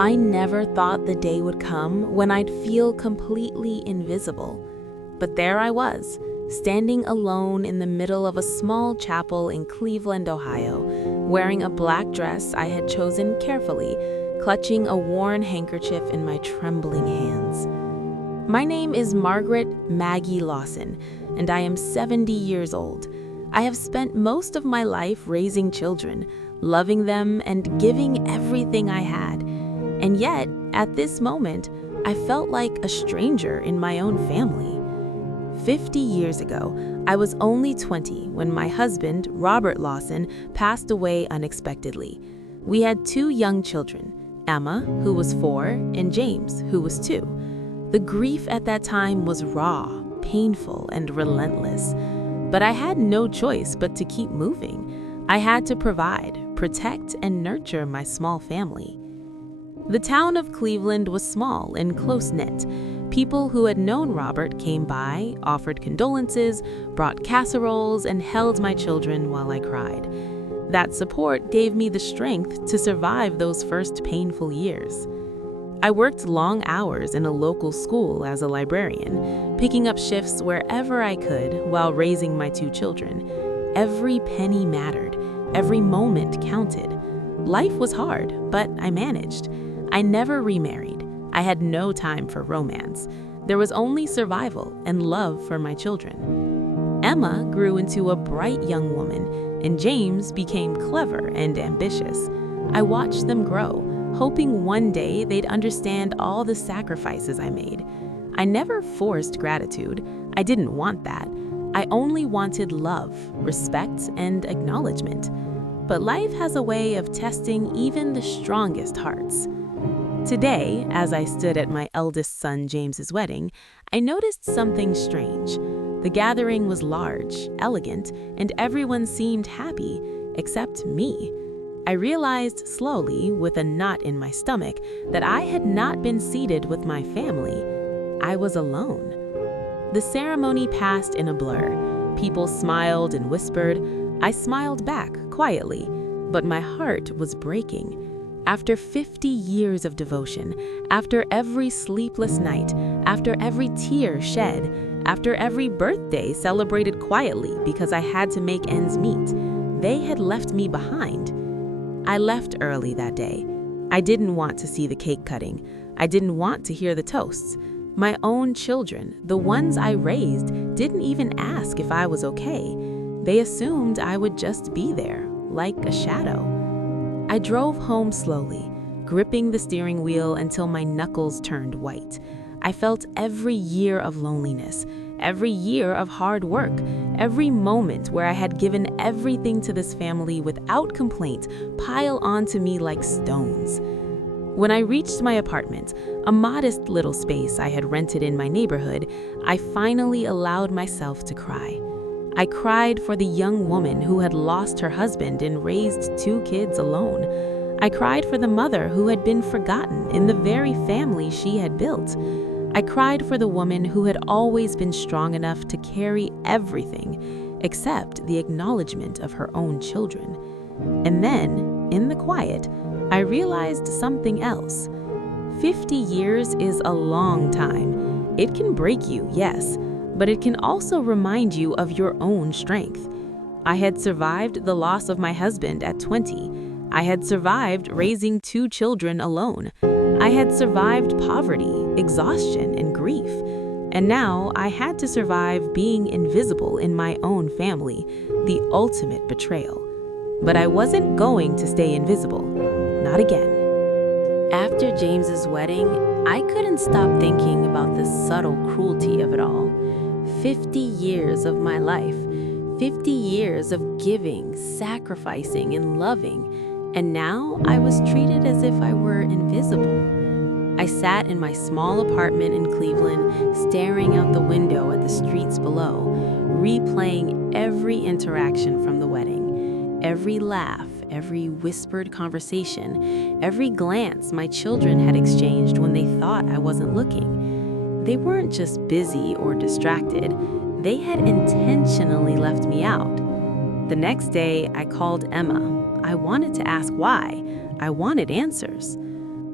I never thought the day would come when I'd feel completely invisible. But there I was, standing alone in the middle of a small chapel in Cleveland, Ohio, wearing a black dress I had chosen carefully, clutching a worn handkerchief in my trembling hands. My name is Margaret Maggie Lawson, and I am 70 years old. I have spent most of my life raising children, loving them, and giving everything I had. And yet, at this moment, I felt like a stranger in my own family. 50 years ago, I was only 20 when my husband, Robert Lawson, passed away unexpectedly. We had 2 young children, Emma, who was 4, and James, who was 2. The grief at that time was raw, painful, and relentless. But I had no choice but to keep moving. I had to provide, protect, and nurture my small family. The town of Cleveland was small and close-knit. People who had known Robert came by, offered condolences, brought casseroles, and held my children while I cried. That support gave me the strength to survive those first painful years. I worked long hours in a local school as a librarian, picking up shifts wherever I could while raising my 2 children. Every penny mattered. Every moment counted. Life was hard, but I managed. I never remarried. I had no time for romance. There was only survival and love for my children. Emma grew into a bright young woman, and James became clever and ambitious. I watched them grow, hoping one day they'd understand all the sacrifices I made. I never forced gratitude. I didn't want that. I only wanted love, respect, and acknowledgement. But life has a way of testing even the strongest hearts. Today, as I stood at my eldest son James's wedding, I noticed something strange. The gathering was large, elegant, and everyone seemed happy, except me. I realized slowly, with a knot in my stomach, that I had not been seated with my family. I was alone. The ceremony passed in a blur. People smiled and whispered. I smiled back quietly, but my heart was breaking. After 50 years of devotion, after every sleepless night, after every tear shed, after every birthday celebrated quietly because I had to make ends meet, they had left me behind. I left early that day. I didn't want to see the cake cutting. I didn't want to hear the toasts. My own children, the ones I raised, didn't even ask if I was okay. They assumed I would just be there, like a shadow. I drove home slowly, gripping the steering wheel until my knuckles turned white. I felt every year of loneliness, every year of hard work, every moment where I had given everything to this family without complaint pile onto me like stones. When I reached my apartment, a modest little space I had rented in my neighborhood, I finally allowed myself to cry. I cried for the young woman who had lost her husband and raised 2 kids alone. I cried for the mother who had been forgotten in the very family she had built. I cried for the woman who had always been strong enough to carry everything except the acknowledgement of her own children. And then, in the quiet, I realized something else. 50 years is a long time. It can break you, yes, but it can also remind you of your own strength. I had survived the loss of my husband at 20. I had survived raising 2 children alone. I had survived poverty, exhaustion, and grief. And now I had to survive being invisible in my own family, the ultimate betrayal. But I wasn't going to stay invisible. Not again. After James's wedding, I couldn't stop thinking about the subtle cruelty of it all. 50 years of my life, 50 years of giving, sacrificing, and loving, and now I was treated as if I were invisible. I sat in my small apartment in Cleveland, staring out the window at the streets below, replaying every interaction from the wedding, every laugh, every whispered conversation, every glance my children had exchanged when they thought I wasn't looking. They weren't just busy or distracted, they had intentionally left me out. The next day, I called Emma. I wanted to ask why. I wanted answers.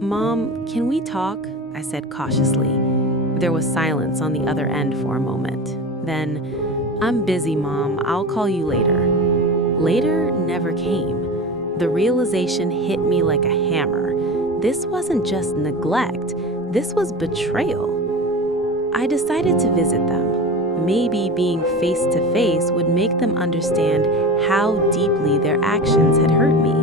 "Mom, can we talk?" I said cautiously. There was silence on the other end for a moment. Then, "I'm busy, Mom. I'll call you later." Later never came. The realization hit me like a hammer. This wasn't just neglect, this was betrayal. I decided to visit them. Maybe being face to face would make them understand how deeply their actions had hurt me.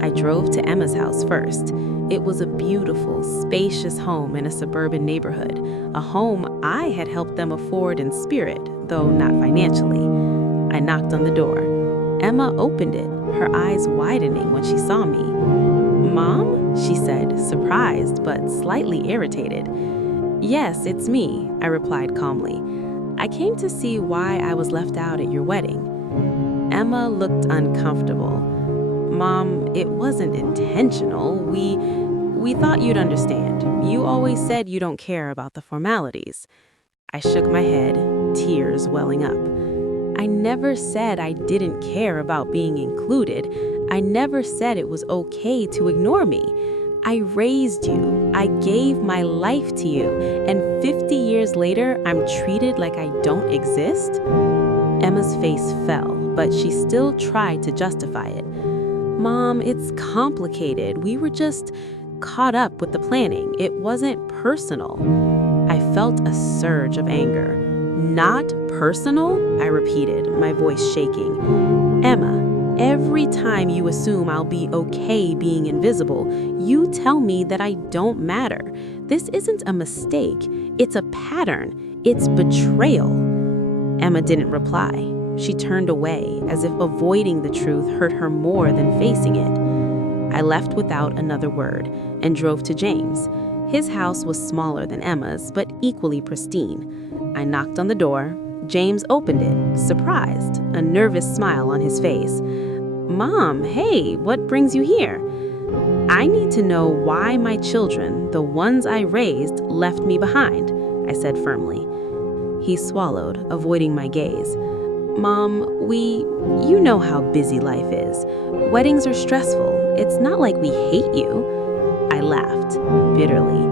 I drove to Emma's house first. It was a beautiful, spacious home in a suburban neighborhood, a home I had helped them afford in spirit, though not financially. I knocked on the door. Emma opened it, her eyes widening when she saw me. "Mom?" she said, surprised but slightly irritated. "Yes, it's me," I replied calmly. "I came to see why I was left out at your wedding." Emma looked uncomfortable. "Mom, it wasn't intentional. We thought you'd understand. You always said you don't care about the formalities." I shook my head, tears welling up. I never said I didn't care about being included. I never said it was okay to ignore me. I raised you. I gave my life to you. And 50 years later, I'm treated like I don't exist? Emma's face fell, but she still tried to justify it. "Mom, it's complicated. We were just caught up with the planning. It wasn't personal." I felt a surge of anger. "Not personal?" I repeated, my voice shaking. "Emma, every time you assume I'll be okay being invisible, you tell me that I don't matter. This isn't a mistake. It's a pattern. It's betrayal." Emma didn't reply. She turned away, as if avoiding the truth hurt her more than facing it. I left without another word and drove to James. His house was smaller than Emma's, but equally pristine. I knocked on the door. James opened it, surprised, a nervous smile on his face. "Mom, hey, what brings you here?" "I need to know why my children, the ones I raised, left me behind," I said firmly. He swallowed, avoiding my gaze. "Mom, you know how busy life is. Weddings are stressful. It's not like we hate you." I laughed, bitterly.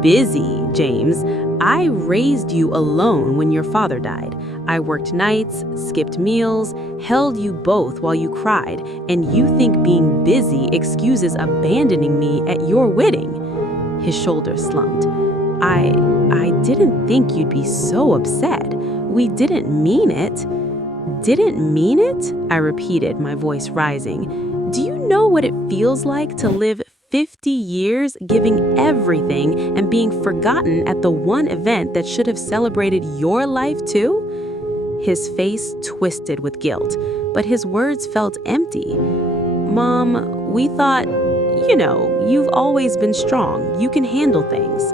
"Busy, James? I raised you alone when your father died. I worked nights, skipped meals, held you both while you cried, and you think being busy excuses abandoning me at your wedding?" His shoulders slumped. I didn't think you'd be so upset. We didn't mean it." "Didn't mean it?" I repeated, my voice rising. "Do you know what it feels like to live 50 years giving everything and being forgotten at the one event that should have celebrated your life too?" His face twisted with guilt, but his words felt empty. "Mom, we thought, you've always been strong. You can handle things."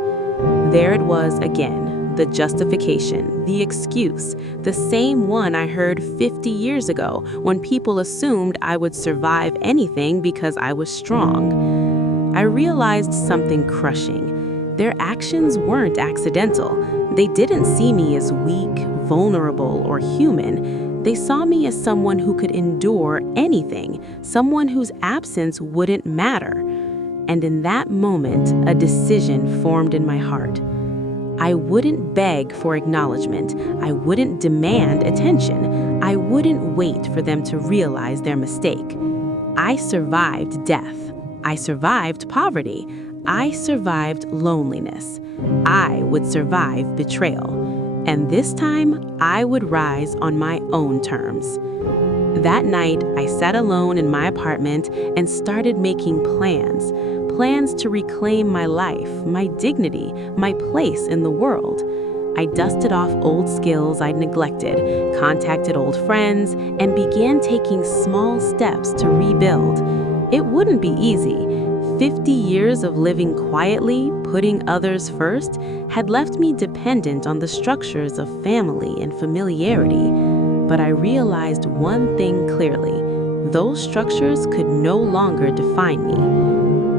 There it was again, the justification, the excuse, the same one I heard 50 years ago when people assumed I would survive anything because I was strong. I realized something crushing. Their actions weren't accidental. They didn't see me as weak, vulnerable, or human. They saw me as someone who could endure anything, someone whose absence wouldn't matter. And in that moment, a decision formed in my heart. I wouldn't beg for acknowledgement. I wouldn't demand attention. I wouldn't wait for them to realize their mistake. I survived death. I survived poverty. I survived loneliness. I would survive betrayal. And this time, I would rise on my own terms. That night, I sat alone in my apartment and started making plans. Plans to reclaim my life, my dignity, my place in the world. I dusted off old skills I'd neglected, contacted old friends, and began taking small steps to rebuild. It wouldn't be easy. 50 years of living quietly, putting others first, had left me dependent on the structures of family and familiarity. But I realized one thing clearly. Those structures could no longer define me.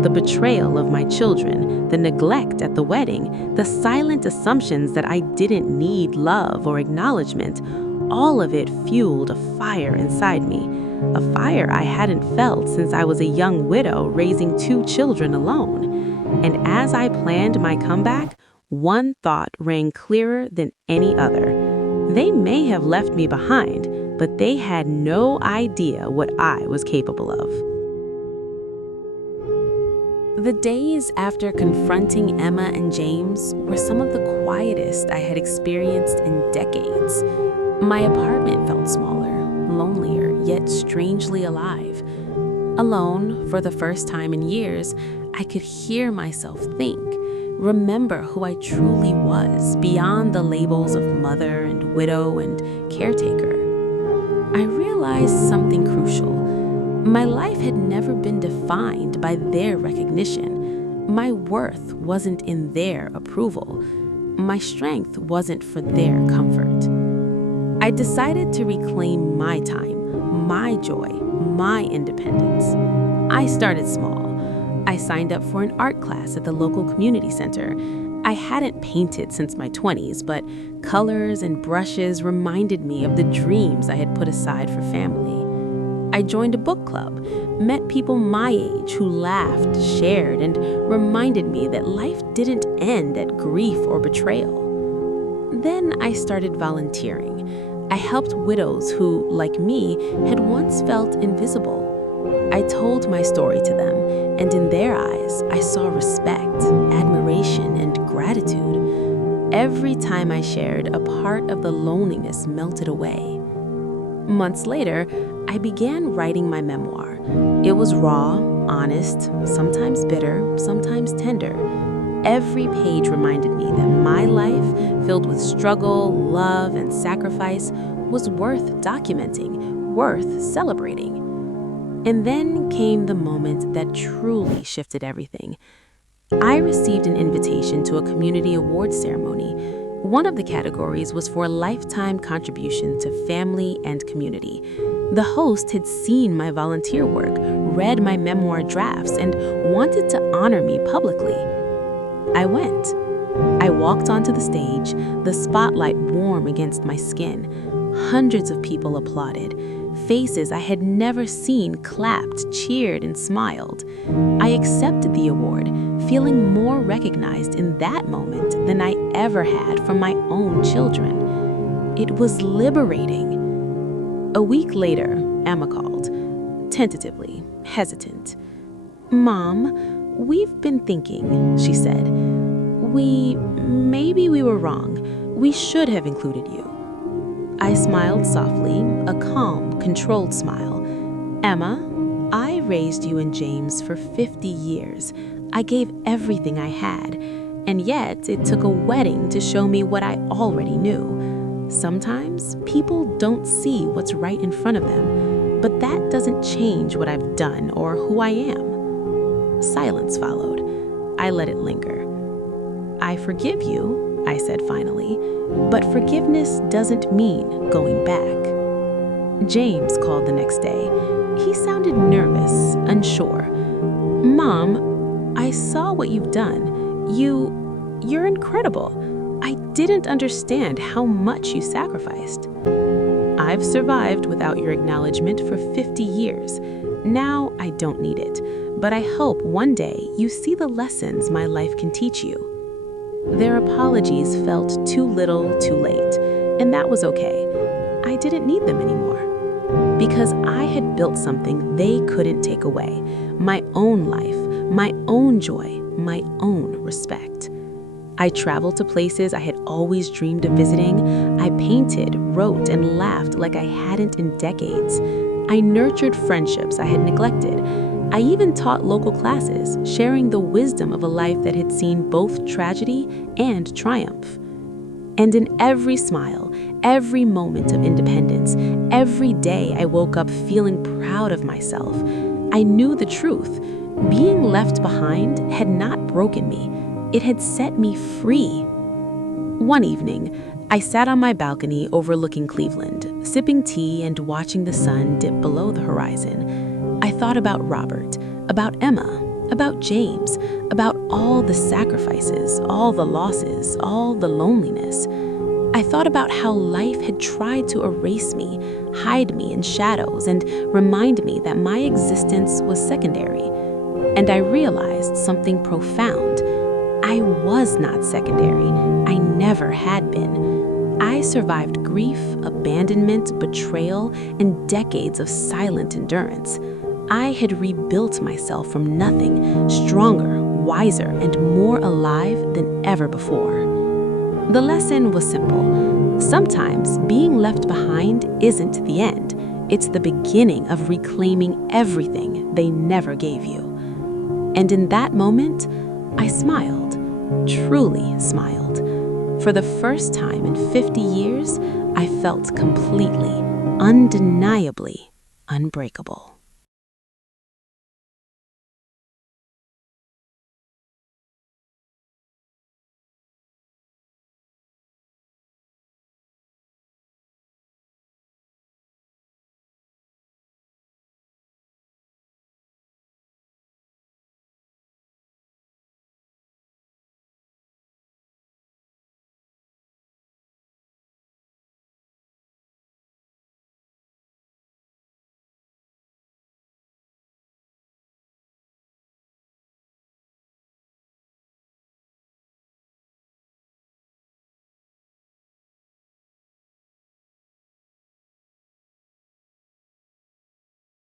The betrayal of my children, the neglect at the wedding, the silent assumptions that I didn't need love or acknowledgement, all of it fueled a fire inside me. A fire I hadn't felt since I was a young widow raising 2 children alone. And as I planned my comeback, one thought rang clearer than any other. They may have left me behind, but they had no idea what I was capable of. The days after confronting Emma and James were some of the quietest I had experienced in decades. My apartment felt smaller, lonelier, yet strangely alive. Alone, for the first time in years, I could hear myself think, remember who I truly was beyond the labels of mother and widow and caretaker. I realized something crucial. My life had never been defined by their recognition. My worth wasn't in their approval. My strength wasn't for their comfort. I decided to reclaim my time, my joy, my independence. I started small. I signed up for an art class at the local community center. I hadn't painted since my 20s, but colors and brushes reminded me of the dreams I had put aside for family. I joined a book club, met people my age who laughed, shared, and reminded me that life didn't end at grief or betrayal. Then I started volunteering. I helped widows who, like me, had once felt invisible. I told my story to them, and in their eyes, I saw respect, admiration, and gratitude. Every time I shared, a part of the loneliness melted away. Months later, I began writing my memoir. It was raw, honest, sometimes bitter, sometimes tender. Every page reminded me that my life, filled with struggle, love, and sacrifice, was worth documenting, worth celebrating. And then came the moment that truly shifted everything. I received an invitation to a community awards ceremony. One of the categories was for a lifetime contribution to family and community. The host had seen my volunteer work, read my memoir drafts, and wanted to honor me publicly. I went. I walked onto the stage, the spotlight warm against my skin. Hundreds of people applauded. Faces I had never seen clapped, cheered, and smiled. I accepted the award, feeling more recognized in that moment than I ever had from my own children. It was liberating. A week later, Emma called, tentatively, hesitant. "Mom, we've been thinking," she said. Maybe we were wrong. We should have included you." I smiled softly, a calm, controlled smile. "Emma, I raised you and James for 50 years. I gave everything I had, and yet it took a wedding to show me what I already knew. Sometimes people don't see what's right in front of them, but that doesn't change what I've done or who I am." Silence followed. I let it linger. "I forgive you," I said finally, "but forgiveness doesn't mean going back." James called the next day. He sounded nervous, unsure. "Mom, I saw what you've done. You're incredible. I didn't understand how much you sacrificed." "I've survived without your acknowledgement for 50 years. Now I don't need it, but I hope one day you see the lessons my life can teach you." Their apologies felt too little, too late, and that was okay. I didn't need them anymore. Because I had built something they couldn't take away. My own life, my own joy, my own respect. I traveled to places I had always dreamed of visiting. I painted, wrote, and laughed like I hadn't in decades. I nurtured friendships I had neglected. I even taught local classes, sharing the wisdom of a life that had seen both tragedy and triumph. And in every smile, every moment of independence, every day I woke up feeling proud of myself, I knew the truth. Being left behind had not broken me. It had set me free. One evening, I sat on my balcony overlooking Cleveland, sipping tea and watching the sun dip below the horizon. I thought about Robert, about Emma, about James, about all the sacrifices, all the losses, all the loneliness. I thought about how life had tried to erase me, hide me in shadows, and remind me that my existence was secondary. And I realized something profound. I was not secondary. I never had been. I survived grief, abandonment, betrayal, and decades of silent endurance. I had rebuilt myself from nothing, stronger, wiser, and more alive than ever before. The lesson was simple. Sometimes being left behind isn't the end. It's the beginning of reclaiming everything they never gave you. And in that moment, I smiled, truly smiled. For the first time in 50 years, I felt completely, undeniably unbreakable.